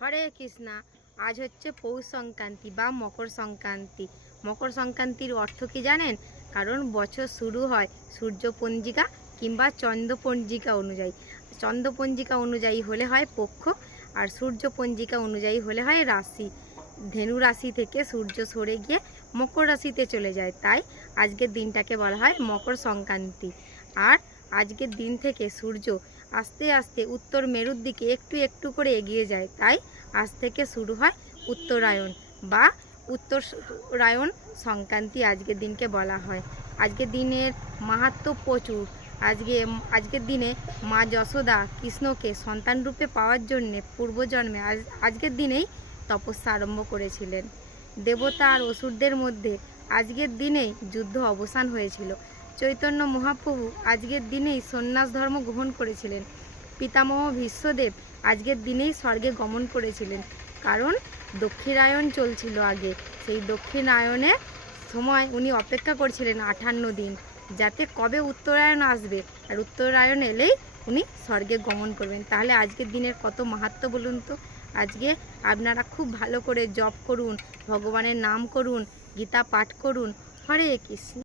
হরে কৃষ্ণা। আজ হচ্ছে পৌষ সংক্রান্তি বা মকর সংক্রান্তি। মকর সংক্রান্তির অর্থ কি জানেন? কারণ বছর শুরু হয় সূর্য পঞ্জিকা কিংবা চন্দ্র পঞ্জিকা অনুযায়ী। চন্দ্র পঞ্জিকা অনুযায়ী হলে হয় পক্ষ, আর সূর্য পঞ্জিকা অনুযায়ী হলে হয় রাশি। ধেনু রাশি থেকে সূর্য সরে গিয়ে মকর রাশিতে চলে যায়, তাই আজকের দিনটাকে বলা হয় মকর সংক্রান্তি। আর আজকের দিন থেকে সূর্য আস্তে আস্তে উত্তর মেরুর দিকে একটু একটু করে এগিয়ে যায়, তাই আজ থেকে শুরু হয় উত্তরায়ণ বা উত্তরায়ণ সংক্রান্তি আজকের দিনকে বলা হয়। আজকের দিনের মাহাত্ম্য প্রচুর। আজকের দিনে মা যশোদা কৃষ্ণকে সন্তান রূপে পাওয়ার জন্যে পূর্বজন্মে আজকের দিনেই তপস্যা আরম্ভ করেছিলেন। দেবতা আর অসুরদের মধ্যে আজকের দিনেই যুদ্ধ অবসান হয়েছিল। চৈতন্য মহাপ্রভু আজকের দিনেই সন্ন্যাস ধর্ম গ্রহণ করেছিলেন। পিতামহ ভীষ্মদেব আজকের দিনেই স্বর্গে গমন করেছিলেন, কারণ দক্ষিণায়ন চলছিল আগে। সেই দক্ষিণায়নের সময় উনি অপেক্ষা করছিলেন 58 দিন, যাতে কবে উত্তরায়ণ আসবে, আর উত্তরায়ণ এলেই উনি স্বর্গে গমন করবেন। তাহলে আজকের দিনের কত মাহাত্ম্য বলুন তো। আজকে আপনারা খুব ভালো করে জপ করুন, ভগবানের নাম করুন, গীতা পাঠ করুন। হরে কৃষ্ণ।